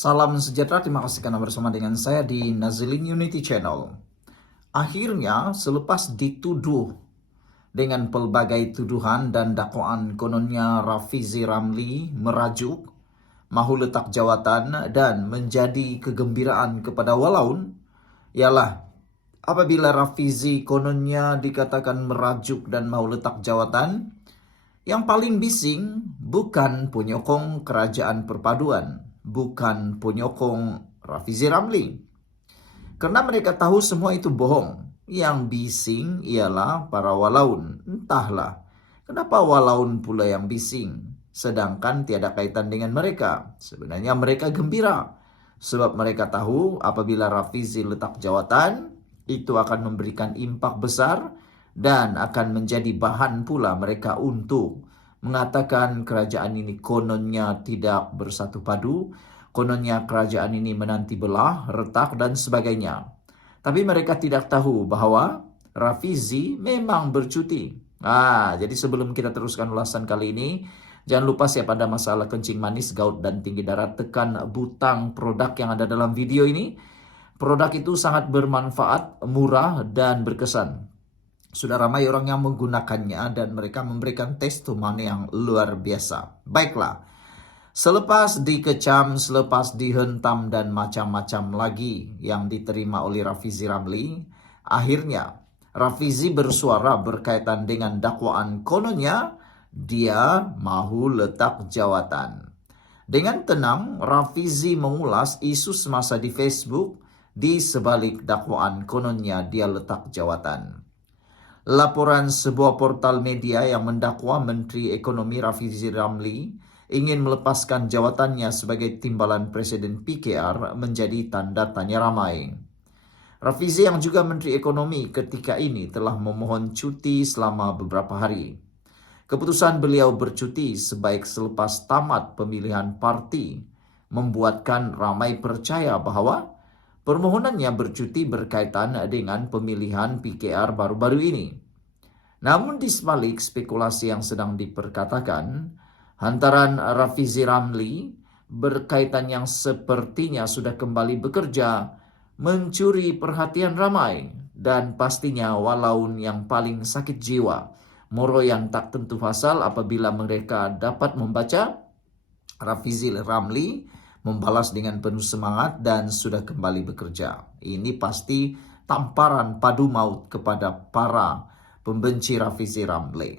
Salam sejahtera, terima kasih karena bersama dengan saya di Nazilin Unity Channel. Akhirnya, selepas dituduh dengan pelbagai tuduhan dan dakwaan kononnya Rafizi Ramli merajuk, mahu letak jawatan dan menjadi kegembiraan kepada Walaun, ialah apabila Rafizi kononnya dikatakan merajuk dan mahu letak jawatan, yang paling bising bukan penyokong kerajaan perpaduan, bukan penyokong Rafizi Ramli. Karena mereka tahu semua itu bohong. Yang bising ialah para Walaun. Entahlah, kenapa Walaun pula yang bising, sedangkan tiada kaitan dengan mereka. Sebenarnya mereka gembira, sebab mereka tahu apabila Rafizi letak jawatan, itu akan memberikan impak besar dan akan menjadi bahan pula mereka untuk mengatakan kerajaan ini kononnya tidak bersatu padu, kononnya kerajaan ini menanti belah, retak dan sebagainya. Tapi mereka tidak tahu bahwa Rafizi memang bercuti. Jadi sebelum kita teruskan ulasan kali ini, jangan lupa siapa ada masalah kencing manis, gout dan tinggi darah, tekan butang produk yang ada dalam video ini. Produk itu sangat bermanfaat, murah dan berkesan. Sudah ramai orang yang menggunakannya dan mereka memberikan testimoni yang luar biasa. Baiklah, selepas dikecam, selepas dihentam dan macam-macam lagi yang diterima oleh Rafizi Ramli, akhirnya Rafizi bersuara berkaitan dengan dakwaan kononnya dia mahu letak jawatan. Dengan tenang, Rafizi mengulas isu semasa di Facebook di sebalik dakwaan kononnya dia letak jawatan. Laporan sebuah portal media yang mendakwa Menteri Ekonomi Rafizi Ramli ingin melepaskan jawatannya sebagai timbalan Presiden PKR menjadi tanda tanya ramai. Rafizi yang juga Menteri Ekonomi ketika ini telah memohon cuti selama beberapa hari. Keputusan beliau bercuti sebaik selepas tamat pemilihan parti membuatkan ramai percaya bahwa permohonannya bercuti berkaitan dengan pemilihan PKR baru-baru ini. Namun di sebalik spekulasi yang sedang diperkatakan, hantaran Rafizi Ramli berkaitan yang sepertinya sudah kembali bekerja mencuri perhatian ramai dan pastinya Walaun yang paling sakit jiwa, moro yang tak tentu pasal apabila mereka dapat membaca Rafizi Ramli membalas dengan penuh semangat dan sudah kembali bekerja. Ini pasti tamparan padu maut kepada para pembenci Rafizi Ramli.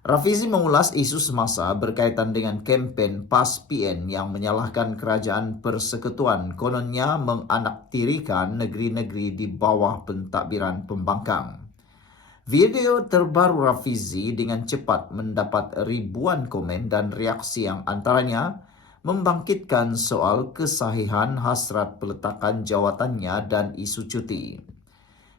Rafizi mengulas isu semasa berkaitan dengan kempen PAS PN yang menyalahkan kerajaan persekutuan kononnya menganaktirikan negeri-negeri di bawah pentadbiran pembangkang. Video terbaru Rafizi dengan cepat mendapat ribuan komen dan reaksi yang antaranya membangkitkan soal kesahihan hasrat peletakan jawatannya dan isu cuti.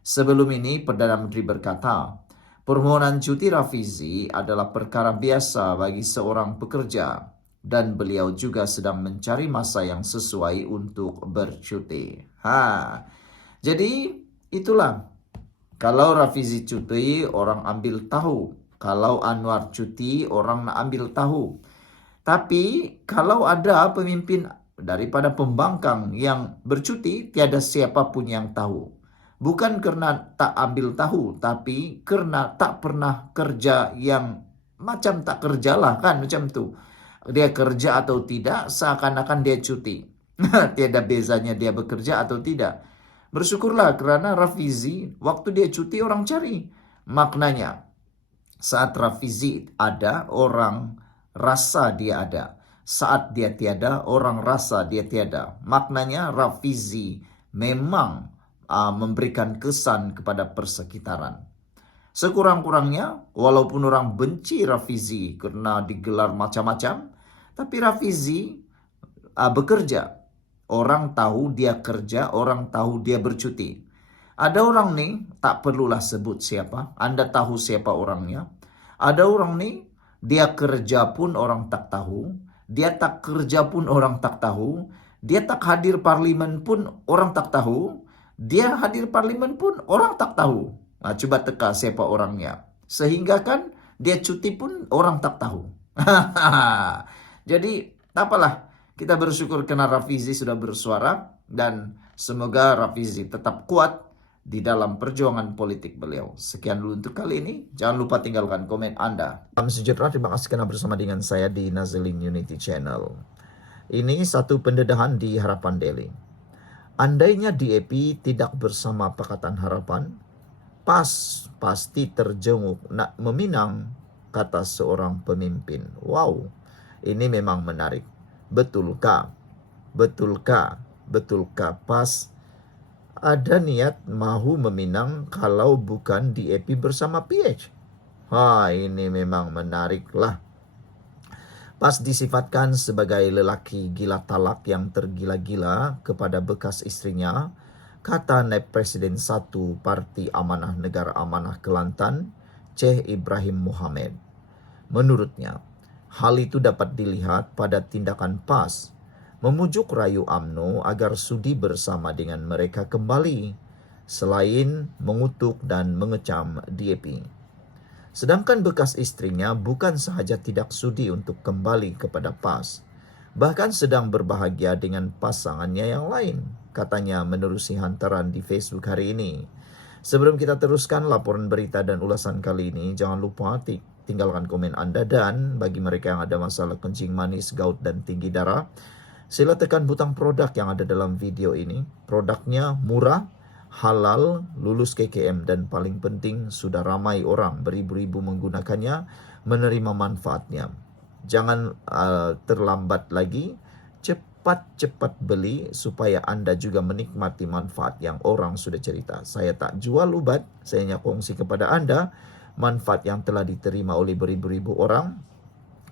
Sebelum ini, Perdana Menteri berkata, permohonan cuti Rafizi adalah perkara biasa bagi seorang pekerja dan beliau juga sedang mencari masa yang sesuai untuk bercuti. Jadi itulah, kalau Rafizi cuti, orang ambil tahu. Kalau Anwar cuti, orang nak ambil tahu. Tapi kalau ada pemimpin daripada pembangkang yang bercuti, tiada siapapun yang tahu. Bukan karena tak ambil tahu, tapi karena tak pernah kerja yang macam tak kerjalah kan, macam tu. Dia kerja atau tidak, seakan-akan dia cuti. Tiada bezanya dia bekerja atau tidak. Bersyukurlah kerana Rafizi, waktu dia cuti orang cari. Maknanya, saat Rafizi ada, orang rasa dia ada. Saat dia tiada, orang rasa dia tiada. Maknanya Rafizi memang memberikan kesan kepada persekitaran. Sekurang-kurangnya, walaupun orang benci Rafizi karena digelar macam-macam, tapi Rafizi bekerja. Orang tahu dia kerja, orang tahu dia bercuti. Ada orang nih, tak perlulah sebut siapa, Anda tahu siapa orangnya. Ada orang nih, dia kerja pun orang tak tahu, dia tak kerja pun orang tak tahu, dia tak hadir parlimen pun orang tak tahu, dia hadir parlimen pun orang tak tahu. Coba teka siapa orangnya. Sehingga kan dia cuti pun orang tak tahu. Jadi tak apalah, Kita bersyukur karena Rafizi sudah bersuara dan semoga Rafizi tetap kuat di dalam perjuangan politik beliau. Sekian dulu untuk kali ini. Jangan lupa tinggalkan komen Anda. Salam sejahtera, terima kasih karena bersama dengan saya di Nazilin Unity Channel. Ini satu pendedahan di Harapan Daily. Andainya DAP tidak bersama Pakatan Harapan, PAS pasti terjenguk nak meminang, kata seorang pemimpin. Wow, ini memang menarik. Betulkah? Betulkah? Betulkah PAS ada niat mahu meminang kalau bukan DAP bersama PH? Ini memang menarik lah. PAS disifatkan sebagai lelaki gila talak yang tergila-gila kepada bekas istrinya, kata Naib Presiden 1 Parti Amanah Negara Amanah Kelantan, Ceh Ibrahim Mohamed. Menurutnya, hal itu dapat dilihat pada tindakan PAS memujuk rayu UMNO agar sudi bersama dengan mereka kembali, selain mengutuk dan mengecam DAP. Sedangkan bekas istrinya bukan sahaja tidak sudi untuk kembali kepada PAS, bahkan sedang berbahagia dengan pasangannya yang lain, katanya menerusi hantaran di Facebook hari ini. Sebelum kita teruskan laporan berita dan ulasan kali ini, jangan lupa tinggalkan komen Anda, dan bagi mereka yang ada masalah kencing manis, gout, dan tinggi darah, sila tekan butang produk yang ada dalam video ini. Produknya murah, halal, lulus KKM, dan paling penting sudah ramai orang beribu-ribu menggunakannya, menerima manfaatnya. Jangan terlambat lagi, cepat-cepat beli supaya Anda juga menikmati manfaat yang orang sudah cerita. Saya tak jual ubat, saya hanya kongsi kepada Anda manfaat yang telah diterima oleh beribu-ribu orang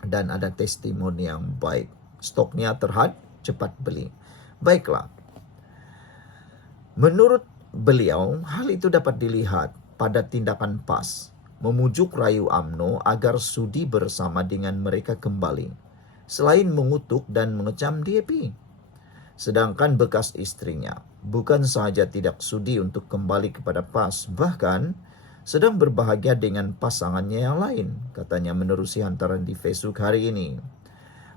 dan ada testimoni yang baik. Stoknya terhad, cepat beli. Baiklah. Menurut beliau, hal itu dapat dilihat pada tindakan PAS memujuk rayu UMNO agar sudi bersama dengan mereka kembali, selain mengutuk dan mengecam DAP. Sedangkan bekas istrinya bukan sahaja tidak sudi untuk kembali kepada PAS, bahkan sedang berbahagia dengan pasangannya yang lain, katanya menerusi hantaran di Facebook hari ini.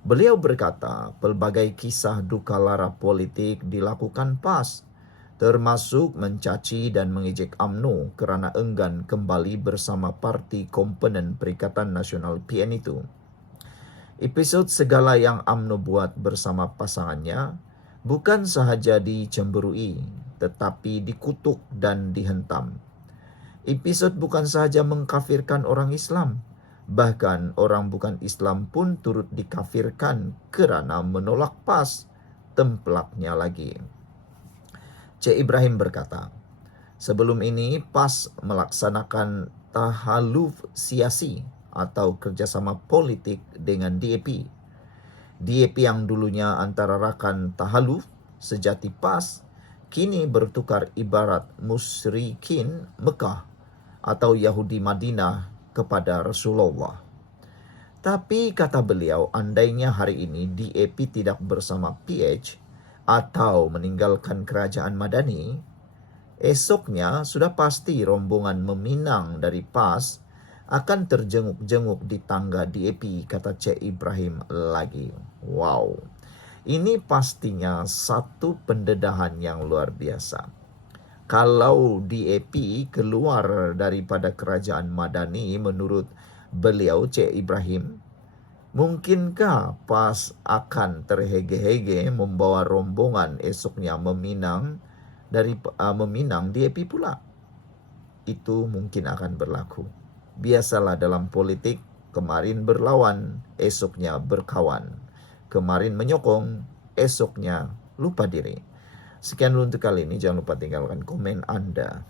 Beliau berkata, pelbagai kisah duka lara politik dilakukan PAS, termasuk mencaci dan mengejek UMNO kerana enggan kembali bersama parti komponen Perikatan Nasional PN itu. Episod segala yang UMNO buat bersama pasangannya bukan sahaja dicemburui, tetapi dikutuk dan dihentam. Episod bukan sahaja mengkafirkan orang Islam, bahkan orang bukan Islam pun turut dikafirkan kerana menolak PAS, templaknya lagi. Cik Ibrahim berkata, sebelum ini PAS melaksanakan tahaluf siasi atau kerjasama politik dengan DAP. DAP yang dulunya antara rakan tahaluf sejati PAS, kini bertukar ibarat musyrikin Mekah atau Yahudi Madinah kepada Rasulullah. Tapi kata beliau, andainya hari ini DAP tidak bersama PH atau meninggalkan kerajaan Madani, esoknya sudah pasti rombongan meminang dari PAS akan terjenguk-jenguk di tangga DAP, kata Cik Ibrahim lagi. Wow, ini pastinya satu pendedahan yang luar biasa. Kalau DAP keluar daripada kerajaan Madani, menurut beliau Cik Ibrahim, mungkinkah PAS akan terhege-hege membawa rombongan esoknya meminang DAP pula? Itu mungkin akan berlaku. Biasalah dalam politik, kemarin berlawan, esoknya berkawan. Kemarin menyokong, esoknya lupa diri. Sekian dulu untuk kali ini. Jangan lupa tinggalkan komen Anda.